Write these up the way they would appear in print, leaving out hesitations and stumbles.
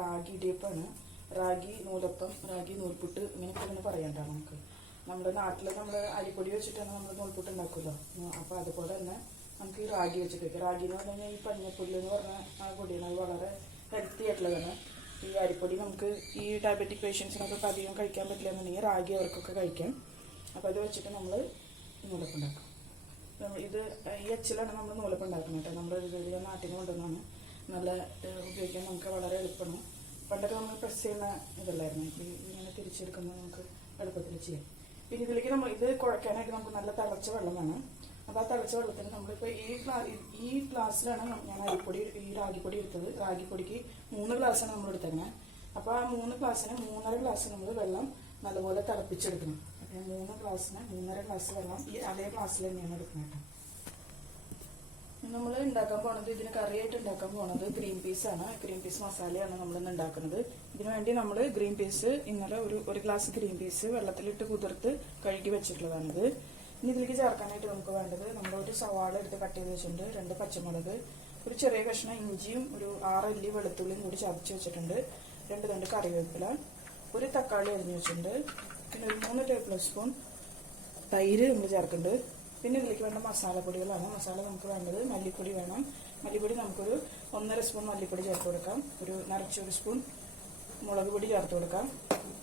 റാഗി ഇടിയപ്പമാണ്. റാഗി നൂലപ്പം, റാഗി നൂൽപുട്ട് ഇങ്ങനെയൊക്കെ തന്നെ പറയണ്ടാണ് നമുക്ക്. നമ്മുടെ നാട്ടിൽ നമ്മൾ അരിപ്പൊടി വെച്ചിട്ടാണ് നമ്മൾ നൂൽപുട്ട് ഉണ്ടാക്കുമല്ലോ. അപ്പോൾ അതുപോലെ തന്നെ നമുക്ക് ഈ റാഗി വെച്ചിട്ട് വയ്ക്കാം. റാഗി എന്ന് പറഞ്ഞു കഴിഞ്ഞാൽ ഈ പഞ്ഞപ്പുല്ല് എന്ന് പറഞ്ഞ ആ പൊടിയാണ്. അത് വളരെ ഹെൽത്തി ആയിട്ടുള്ളതാണ്. ഈ അരിപ്പൊടി നമുക്ക് ഈ ഡയബറ്റിക് പേഷ്യൻസിനൊക്കെ അധികം കഴിക്കാൻ പറ്റില്ല എന്നുണ്ടെങ്കിൽ റാഗി അവർക്കൊക്കെ കഴിക്കാം. അപ്പോൾ അത് വെച്ചിട്ട് നമ്മൾ നൂലപ്പം ഉണ്ടാക്കും. ഇത് ഈ അച്ചിലാണ് നമ്മൾ നൂലപ്പം ഉണ്ടാക്കുന്നത് കേട്ടോ. നമ്മൾ ഇത് നാട്ടിൽ നിന്ന് കൊണ്ടുവന്നാണ്. നല്ല ഉപയോഗിക്കാൻ നമുക്ക് വളരെ എളുപ്പമാണ്. പണ്ടൊക്കെ നമ്മൾ പ്രസ് ചെയ്യുന്ന ഇതല്ലായിരുന്നു. ഇങ്ങനെ തിരിച്ചെടുക്കുന്നത് നമുക്ക് എളുപ്പത്തിൽ ചെയ്യാം. പിന്നെ ഇതിലേക്ക് നമ്മൾ ഇത് കുഴക്കാനായിട്ട് നമുക്ക് നല്ല തിളച്ച വെള്ളം വേണം. അപ്പോൾ ആ തിളച്ച വെള്ളത്തിന് നമ്മളിപ്പോൾ ഈ ഗ്ലാസ്സിലാണ് ഞാൻ അരിപ്പൊടി ഈ റാഗിപ്പൊടി എടുത്തത്. റാഗിപ്പൊടിക്ക് 3 ഗ്ലാസ്സാണ് നമ്മൾ എടുത്തേക്കുന്നത്. അപ്പോൾ ആ 3 ഗ്ലാസ്സിന് 3.5 ഗ്ലാസ് നമ്മൾ വെള്ളം നല്ലപോലെ തിളപ്പിച്ചെടുക്കണം. അപ്പോൾ 3 ഗ്ലാസ്സിന് 3.5 ഗ്ലാസ് വെള്ളം ഈ അതേ ഗ്ലാസ്സിൽ തന്നെയാണ് എടുക്കുന്നത് കേട്ടോ. നമ്മൾ ഉണ്ടാക്കാൻ പോണത്, ഇതിന് കറിയായിട്ട് ഉണ്ടാക്കാൻ പോണത് ഗ്രീൻ പീസാണ്. ഗ്രീൻ പീസ് മസാലയാണ് നമ്മളിന്ന് ഉണ്ടാക്കുന്നത്. ഇതിനു വേണ്ടി നമ്മൾ ഗ്രീൻ പീസ് ഇന്നലെ ഒരു ഗ്ലാസ് ഗ്രീൻ പീസ് വെള്ളത്തിലിട്ട് കുതിർത്ത് കഴുകി വെച്ചിട്ടുള്ളതാണിത്. ഇനി ഇതിലേക്ക് ചേർക്കാനായിട്ട് നമുക്ക് വേണ്ടത്, നമ്മൾ ഒരു സവാള എടുത്ത് കട്ട് ചെയ്ത് വെച്ചിട്ടുണ്ട്, 2 പച്ചമുളക്, ഒരു ചെറിയ കഷ്ണം ഇഞ്ചിയും ഒരു 6 അല്ലി വെളുത്തുള്ളിയും കൂടി ചതച്ച് വെച്ചിട്ടുണ്ട്, 2 തണ്ട് കറിവേപ്പില, ഒരു തക്കാളി അരിഞ്ഞ് വെച്ചിട്ടുണ്ട്, പിന്നെ ഒരു 3 ടേബിൾ സ്പൂൺ തൈര് നമ്മൾ ചേർക്കുന്നുണ്ട്. പിന്നെ ഇതിലേക്ക് വേണ്ട മസാലപ്പൊടികളാണ്. മസാല നമുക്ക് വേണ്ടത് മല്ലിപ്പൊടി വേണം. മല്ലിപ്പൊടി നമുക്കൊരു 1.5 സ്പൂൺ മല്ലിപ്പൊടി ചേർത്ത് കൊടുക്കാം. നിറച്ചൊരു സ്പൂൺ മുളക് പൊടി ചേർത്ത് കൊടുക്കാം.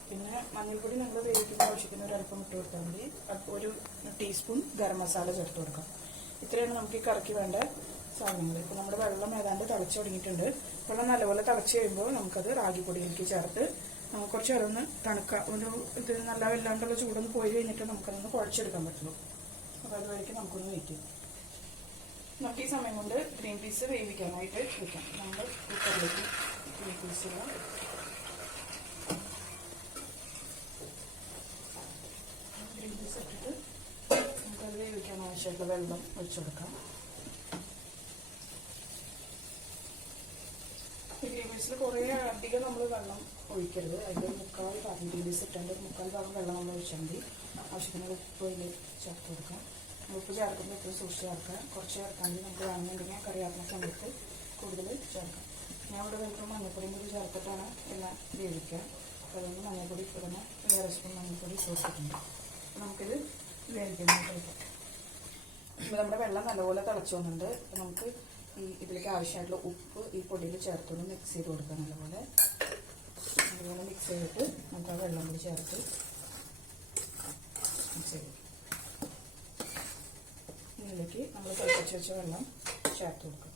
പിന്നെ മഞ്ഞൾപ്പൊടി നമ്മൾ വേവിക്കുന്ന ആവശ്യത്തിന് ഒരല്പം ഇട്ട് കൊടുത്താൽ മതി. ഒരു ടീസ്പൂൺ ഗരം മസാല ചേർത്ത് കൊടുക്കാം. ഇത്രയാണ് നമുക്ക് ഈ കറിക്ക് വേണ്ട സാധനങ്ങൾ. ഇപ്പോൾ നമ്മുടെ വെള്ളം ഏതാണ്ട് തിളച്ച് തുടങ്ങിയിട്ടുണ്ട്. വെള്ളം നല്ലപോലെ തിളച്ച് കഴിയുമ്പോൾ നമുക്കത് റാഗിപ്പൊടിയിലേക്ക് ചേർത്ത് കുറച്ച് നേരം ഒന്ന് ഇത് നല്ല വല്ലാണ്ടുള്ള ചൂടൊന്ന് പോയി കഴിഞ്ഞിട്ട് നമുക്കതൊന്ന് കുഴച്ചെടുക്കാൻ പറ്റുള്ളൂ. അപ്പോൾ അതുവരേക്കും നമുക്കൊന്ന് വയ്ക്കും. നമുക്ക് ഈ സമയം കൊണ്ട് ഗ്രീൻ പീസ് വേവിക്കാനായിട്ട് വയ്ക്കാം. നമ്മൾ കുക്കറിലേക്ക് ഗ്രീൻ പീസ് ഇട്ടിട്ട് നമുക്കത് വേവിക്കാൻ ആവശ്യമായിട്ടുള്ള വെള്ളം ഒഴിച്ചു കൊടുക്കാം. ഗ്രീൻ പീസിൽ കുറേ അധികം നമ്മൾ വെള്ളം ഒഴിക്കരുത്. അതിൻ്റെ 3/4 ഭാഗം ഗ്രീൻ പീസ് ഇട്ടാണ്ട് 3/4 ഭാഗം വെള്ളം നമ്മൾ ഒഴിച്ചാൽ മതി. ആവശ്യത്തിന് ഉപ്പ് അതിൽ ചേർത്ത് കൊടുക്കാം. ഉപ്പ് ചേർക്കുമ്പോൾ എപ്പോഴും സൂക്ഷിച്ച് ചേർക്കാം. കുറച്ച് ചേർക്കാമെങ്കിൽ നമുക്ക് വേണമെന്നുണ്ടെങ്കിൽ കറിയാക്കുന്ന സമയത്ത് കൂടുതൽ ചേർക്കാം. ഞാൻ ഇവിടെ വരുമ്പോൾ മഞ്ഞൾപ്പൊടിയും കൂടി ചേർത്തിട്ടാണ് എല്ലാം വേവിക്കുക. അപ്പോൾ അതുകൊണ്ട് മഞ്ഞൾപ്പൊടി ഇപ്പോൾ തന്നെ 1.5 സ്പൂൺ മഞ്ഞൾപ്പൊടി ചേർത്തിട്ടുണ്ട്. അപ്പോൾ നമുക്കിത് വേവിക്കാനായിട്ട് വയ്ക്കാം. ഇപ്പോൾ നമ്മുടെ വെള്ളം നല്ലപോലെ തിളച്ച് വന്നിട്ടുണ്ട്. അപ്പോൾ നമുക്ക് ഇതിലേക്ക് ആവശ്യമായിട്ടുള്ള ഉപ്പ് ഈ പൊടിയിൽ ചേർത്തൊന്ന് മിക്സ് ചെയ്ത് കൊടുക്കാം. നല്ലപോലെ മിക്സ് ചെയ്തിട്ട് നമുക്ക് ആ വെള്ളം കൂടി ചേർത്ത് മിക്സ് ചെയ്ത് ഇതിലേക്ക് നമ്മൾ തിളപ്പിച്ച് വെച്ച വെള്ളം ചേർത്ത് കൊടുക്കും.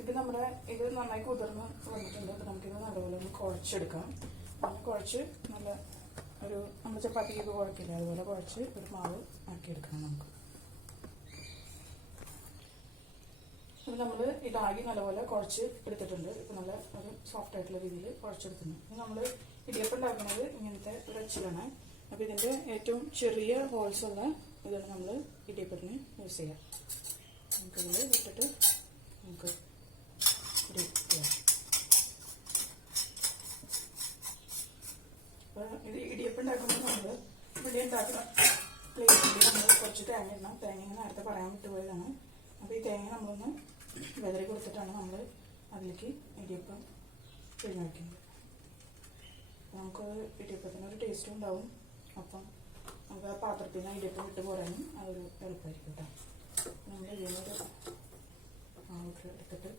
ഇപ്പം നമ്മുടെ ഇത് നന്നായി കുതിർന്ന് വന്നിട്ടുണ്ട്. അപ്പം നമുക്കിത് നല്ലപോലെ ഒന്ന് കുഴച്ചെടുക്കാം. അങ്ങനെ കുഴച്ച് നല്ല നമ്മൾ ചപ്പാത്തിക്കൊക്കെ കുഴക്കില്ല, അതുപോലെ കുഴച്ച് ഒരു മാവ് ആക്കിയെടുക്കണം നമുക്ക്. അപ്പം നമ്മൾ ഈ റാഗി നല്ലപോലെ കുഴച്ച് എടുത്തിട്ടുണ്ട്. ഇപ്പം നല്ല ഒരു സോഫ്റ്റ് ആയിട്ടുള്ള രീതിയിൽ കുഴച്ചെടുക്കുന്നു. നമ്മൾ ഇടിയപ്പം ഉണ്ടാക്കുന്നത് ഇങ്ങനത്തെ ഒരു അച്ചിലാണ്. അപ്പോൾ ഇതിൻ്റെ ഏറ്റവും ചെറിയ ഹോൾസ് ഉള്ള ഇതാണ് നമ്മൾ ഇടിയപ്പത്തിന് യൂസ് ചെയ്യുക. നമുക്കിതിൽ ഇട്ടിട്ട് നമുക്ക് അപ്പോൾ ഇത് ഇടിയപ്പം ഉണ്ടാക്കുമ്പോൾ നമ്മൾ ഇവിടെ ഉണ്ടാക്കുന്ന പ്ലേറ്റിൽ നമ്മൾ കുറച്ച് തേങ്ങ ഇടണം. തേങ്ങ നേരത്തെ പറയാൻ വിട്ടുപോയതാണ്. അപ്പോൾ ഈ തേങ്ങ നമ്മളൊന്ന് വെതറി കൊടുത്തിട്ടാണ് നമ്മൾ അതിലേക്ക് ഇടിയപ്പം പിഴിഞ്ഞ് വയ്ക്കുന്നത്. നമുക്ക് ഇടിയപ്പത്തിനൊരു ടേസ്റ്റും ഉണ്ടാവും. അപ്പം നമുക്ക് ആ പാത്രത്തിൽ നിന്ന് ഇടിയപ്പം വിട്ട് പോരാനും അതൊരു എളുപ്പമായിരിക്കും കേട്ടോ. നമ്മൾ ഇതിനൊരു എടുത്തിട്ട്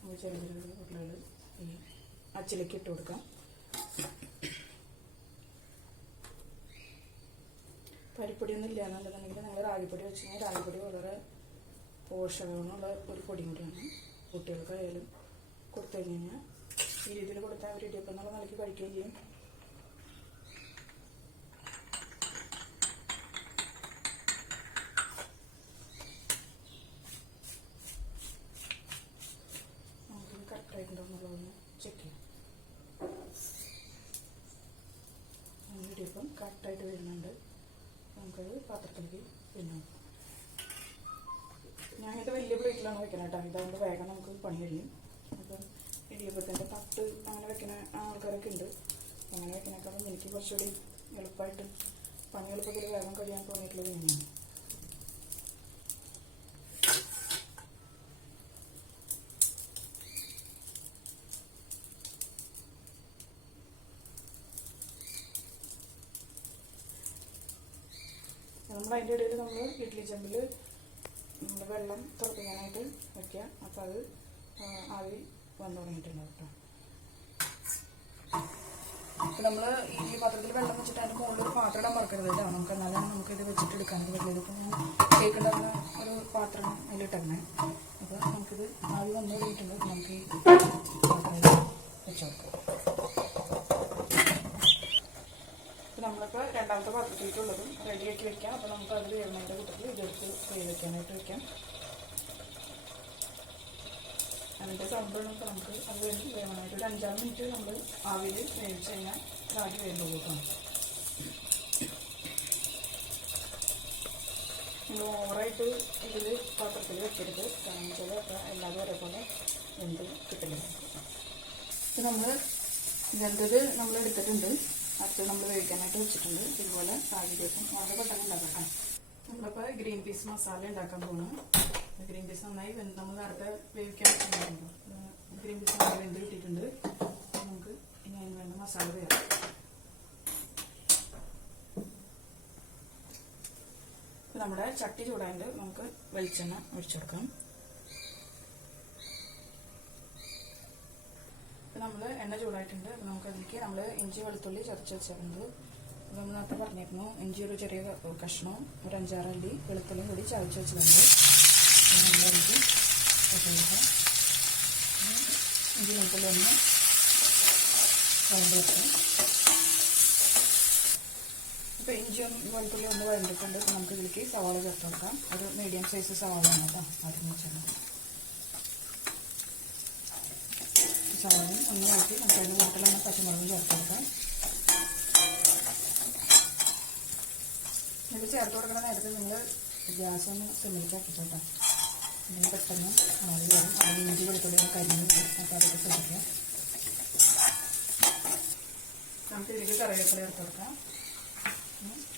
നമ്മൾ ചെറിയ ചെറിയ ഉരുളകൾ ഈ അച്ചിലേക്ക് ഇട്ട് കൊടുക്കാം. അരിപ്പൊടിയൊന്നും ഇല്ലാന്നുണ്ടെന്നുണ്ടെങ്കിൽ നിങ്ങൾ റാഗിപ്പൊടി വെച്ച് കഴിഞ്ഞാൽ റാഗിപ്പൊടി വളരെ പോഷകങ്ങളുള്ള ഒരു പൊടി കൂടിയാണ്. കുട്ടികൾക്കായാലും കൊടുത്തു കഴിഞ്ഞ് കഴിഞ്ഞാൽ ഈ രീതിയിൽ കൊടുത്താൽ അവർ ഇടിയപ്പം എന്നുള്ള നിലയ്ക്ക് കഴിക്കുകയും ചെയ്യും. നമുക്കിത് കറക്റ്റായിട്ടുണ്ടോ എന്നുള്ളതൊന്ന് ചെക്ക് ചെയ്യാം. ഇടിയപ്പം കറക്റ്റായിട്ട് വരുന്നുണ്ട്. നമുക്കത് പാത്രത്തിലേക്ക് പിന്നെ ഞാനിത് വലിയ പ്ലേറ്റിലാണ് വെക്കുന്നത് കേട്ടോ. ഇതാകുകൊണ്ട് വേഗം നമുക്ക് പണി കഴിയും. അപ്പം ഇടിയപ്പത്തിൻ്റെ തട്ട് അങ്ങനെ വെക്കുന്ന ആൾക്കാരൊക്കെ ഉണ്ട്. അങ്ങനെ വെക്കണേക്കാളും എനിക്ക് കുറച്ചുകൂടി എളുപ്പമായിട്ട് പണി എളുപ്പത്തിൽ വേഗം കഴിയാൻ തോന്നിയിട്ടുള്ളത് ഇങ്ങനെയാണ്. നമ്മൾ അതിൻ്റെ ഇടയിൽ നമ്മൾ ഇഡ്ഡലി ചെമ്പിൽ നമ്മൾ വെള്ളം തിളപ്പിക്കാനായിട്ട് വയ്ക്കുക. അപ്പോൾ അത് ആവി വന്നു തുടങ്ങിയിട്ടുണ്ടാവും കേട്ടോ. അപ്പോൾ നമ്മൾ ഈ പാത്രത്തിൽ വെള്ളം വെച്ചിട്ട് അതിൻ്റെ മുകളിൽ ഒരു പാത്രം ഇടാൻ മറക്കരുത് കേട്ടോ. നമുക്ക് എന്നാലാണ് നമുക്കിത് വെച്ചിട്ട് എടുക്കാനൊക്കെ പറ്റില്ല. ഇപ്പോൾ ഞാൻ കേക്ക് ഉണ്ടാക്കുന്ന ഒരു പാത്രം അതിലിട്ടേ. അപ്പോൾ നമുക്കിത് ആവി വന്നു തുടങ്ങിയിട്ടുണ്ട്. നമുക്ക് ഈ പാത്രം വെച്ച് കൊടുക്കാം. നമ്മളിപ്പോൾ രണ്ടാമത്തെ പാത്രത്തിലേക്കുള്ളതും റെഡിയാക്കി വെക്കാം. അപ്പോൾ നമുക്ക് അത് വേവുന്നതിൻ്റെ കൂട്ടത്തിൽ ഇതെടുത്ത് വേവിക്കാനായിട്ട് വെക്കാം. അതിൻ്റെ സൗണ്ട് നമുക്ക് അത് വേവണമായിട്ട് ഒരു 5-6 മിനിറ്റ് നമ്മൾ ആവിയിൽ വേവിച്ച് കഴിഞ്ഞാൽ റാഗി വേണ്ടുള്ളൂ കേട്ടോ. നിങ്ങൾ ഓവറായിട്ട് ഇതിൽ പാത്രത്തിൽ വെക്കരുത്. കാരണം വെച്ചാൽ എല്ലാവരും ഒരേപോലെ വെന്ത് കിട്ടില്ല. അപ്പോൾ നമ്മൾ വെന്തത് നമ്മൾ എടുത്തിട്ടുണ്ട്. അടുത്ത് നമ്മൾ വേവിക്കാനായിട്ട് വെച്ചിട്ടുണ്ട്. ഇതുപോലെ റാഗി ദിവസം വളരെ പെട്ടെന്ന് ഉണ്ടാക്കാം. നമ്മളിപ്പോൾ ഗ്രീൻ പീസ് മസാല ഉണ്ടാക്കാൻ പോകുന്നു. ഗ്രീൻ പീസ് നന്നായി നമ്മൾ നേരത്തെ വേവിക്കാൻ വെച്ചിട്ടുണ്ടോ. ഗ്രീൻ പീസ് നന്നായി വെന്ത് കിട്ടിയിട്ടുണ്ട്. നമുക്ക് ഇനി അതിന് വേണ്ട മസാല തയ്യാറാക്കാം. നമ്മുടെ ചട്ടി ചൂടായിട്ട് നമുക്ക് വെളിച്ചെണ്ണ ഒഴിച്ചു കൊടുക്കാം. നമ്മൾ എണ്ണ ചൂടായിട്ടുണ്ട്. നമുക്ക് അതിലേക്ക് നമ്മൾ ഇഞ്ചി വെളുത്തുള്ളി ചതച്ച് വെച്ചിട്ടുണ്ട്. നമ്മൾ നേരത്തെ പറഞ്ഞിരുന്നു ഇഞ്ചി ഒരു ചെറിയ കഷ്ണവും ഒരു 5-6 അല്ലി വെളുത്തുള്ളിയും കൂടി ചതച്ച് വെച്ചിട്ടുണ്ട്. നമ്മളതിലേക്ക് വെക്കാം. ഇഞ്ചി വെളുത്തുള്ളി ഒന്ന് വഴണ്ട് വെക്കാം. ഇപ്പോൾ ഇഞ്ചി വെളുത്തുള്ളി ഒന്ന് വഴണ്ടിട്ടുണ്ട്. നമുക്ക് ഇതിലേക്ക് സവാള ചേർത്ത് കൊടുക്കാം. ഒരു മീഡിയം സൈസ് സവാളയാണ് കേട്ടോ. ആദ്യം വെച്ചാൽ സവാളയും ഒന്ന് വഴറ്റി നമുക്ക് അതിൻ്റെ കൂട്ടിലുള്ള പച്ചമുളകും ചേർത്ത് കൊടുക്കാം. ഇത് ചേർത്ത് കൊടുക്കുന്ന നേരത്തെ നിങ്ങൾ ഗ്യാസ് ഒന്ന് സിമ്മിലേക്ക് ആക്കിച്ചോട്ടാം. ഇതിന് പെട്ടെന്ന് ആവി വരും. അതിന് ഇഞ്ചി വെളുത്തുള്ളിയൊക്കെ കരിഞ്ഞ് നമുക്ക് അതൊക്കെ ശ്രദ്ധിക്കാം. നമുക്ക് ഇതിലേക്ക് കറിവേപ്പില ചേർത്ത് കൊടുക്കാം.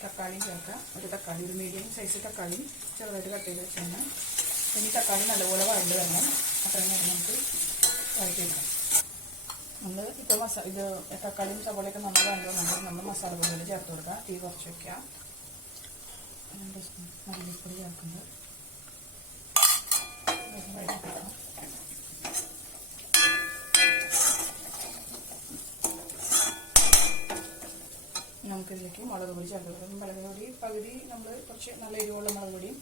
തക്കാളിയും ചേർക്കാം. ഒരു തക്കാളി ഒരു മീഡിയം സൈസ് തക്കാളി ചെറുതായിട്ട് കട്ട് ചെയ്ത് വെച്ചാൽ ഇനി തക്കാളി നല്ലപോലെ വഴണ്ട് വരണം. അത്രയും നേരം നമുക്ക് വഴറ്റി വെക്കാം. നമ്മൾ ഇപ്പോൾ ഇത് തക്കാളിയും സവോളയൊക്കെ നമ്മൾ വേണ്ടതുകൊണ്ട് നമ്മൾ മസാല പൊടികൾ ചേർത്ത് കൊടുക്കുക. തീ കുറച്ച് വയ്ക്കുക. 2 സ്പൂൺ മല്ലിപ്പൊടി ചേർക്കുന്നത് നമുക്കിതിലേക്ക് മുളക് പൊടി ചേർത്ത് കൊടുക്കും. മുളക് പൊടി പകുതി നമ്മൾ കുറച്ച് നല്ല എരിവുള്ള മുളക് പൊടിയും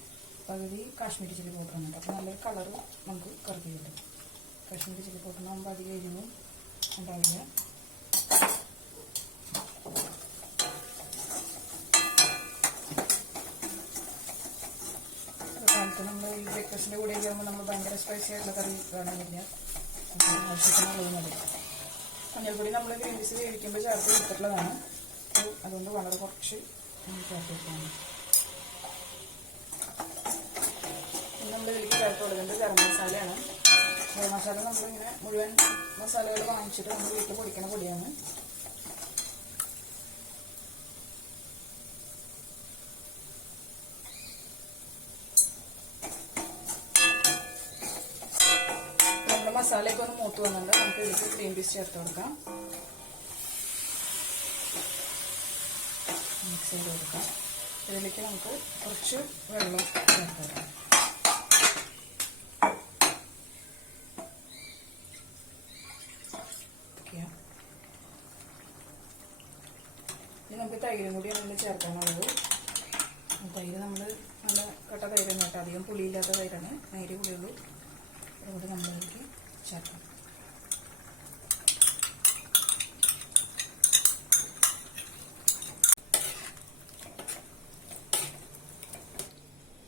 പകുതി കാശ്മീരി ചില്ലി പൗഡറുണ്ട്. അപ്പോൾ നല്ലൊരു കളറ് നമുക്ക് കറുത്തി കിട്ടും. കാശ്മീരി ചില്ലി പൗഡറിനാകുമ്പോൾ അധികം എരിവും ഉണ്ടാവില്ല. കാലത്ത് നമ്മൾ ഈ ബ്രേക്ക്ഫാസ്റ്റിൻ്റെ കൂടെ ആകുമ്പോൾ നമ്മൾ ഭയങ്കര സ്പൈസി ആയിട്ടുള്ള കറി വേണമെന്നില്ല. ആവശ്യത്തിനുള്ളത് മതി. മഞ്ഞൾപ്പൊടി നമ്മൾ ഗ്രീൻ പീസ് വേവിക്കുമ്പോൾ ചേർത്ത് കൊടുത്തിട്ടുള്ളതാണ്. അതുകൊണ്ട് വളരെ കുറച്ച് ചേർത്ത് കൊടുക്കണം. നമ്മൾ ഇതിലേക്ക് ചേർത്ത് കൊടുക്കുന്നത് ഗരം മസാലയാണ്. ഗരം മസാല നമ്മളിങ്ങനെ മുഴുവൻ മസാലകൾ വാങ്ങിച്ചിട്ട് നമ്മൾ വീട്ടിൽ പൊടിക്കണ പൊടിയാണ്. നമ്മുടെ മസാലയൊക്കെ ഒന്ന് മൂത്ത് വന്നിട്ട് നമുക്ക് ഇതിലേക്ക് ഗ്രീൻ പീസ് ചേർത്ത് കൊടുക്കാം. മിക്സ് ചെയ്ത് കൊടുക്കാം. ഇതിലേക്ക് നമുക്ക് കുറച്ച് വെള്ളം ചേർത്ത് കൊടുക്കാം. ഇനി നമുക്ക് തൈരും കൂടി നമ്മൾ ചേർക്കാനുള്ളത്. തൈര് നമ്മൾ നല്ല കട്ട തൈരാണ് കേട്ടോ. അധികം പുളിയില്ലാത്ത തൈരാണ്. നേരെ പുളിയുള്ളൂ. അതുകൊണ്ട് നമ്മളിലേക്ക് ചേർക്കാം.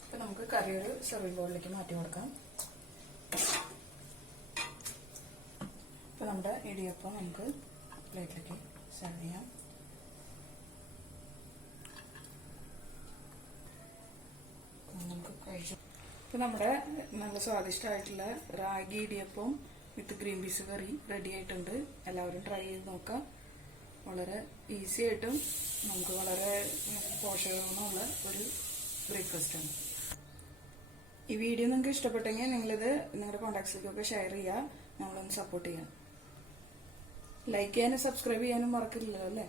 ഇപ്പം നമുക്ക് കറി ഒരു സെർവിംഗ് ബൗളിലേക്ക് മാറ്റി കൊടുക്കാം. ഇപ്പം നമ്മുടെ ഇടിയപ്പം നമുക്ക് പ്ലേറ്റിലേക്ക് സെർവ് ചെയ്യാം. ഇപ്പം നമ്മുടെ നല്ല സ്വാദിഷ്ടമായിട്ടുള്ള ragi idiyappam with green peas curry ready ആയിട്ടുണ്ട്. എല്ലാവരും ട്രൈ ചെയ്ത് നോക്കാം. വളരെ ഈസി ആയിട്ടും നമുക്ക് വളരെ പോഷകഗുണമുള്ള ഒരു ബ്രേക്ക്ഫാസ്റ്റാണ്. ഈ വീഡിയോ നിങ്ങൾക്ക് ഇഷ്ടപ്പെട്ടെങ്കിൽ നിങ്ങളിത് നിങ്ങളുടെ കോൺടാക്ട്സിലേക്കൊക്കെ ഷെയർ ചെയ്യുക, നമ്മളൊന്ന് സപ്പോർട്ട് ചെയ്യാം. ലൈക്ക് ചെയ്യാനും സബ്സ്ക്രൈബ് ചെയ്യാനും മറക്കില്ലല്ലോ അല്ലേ?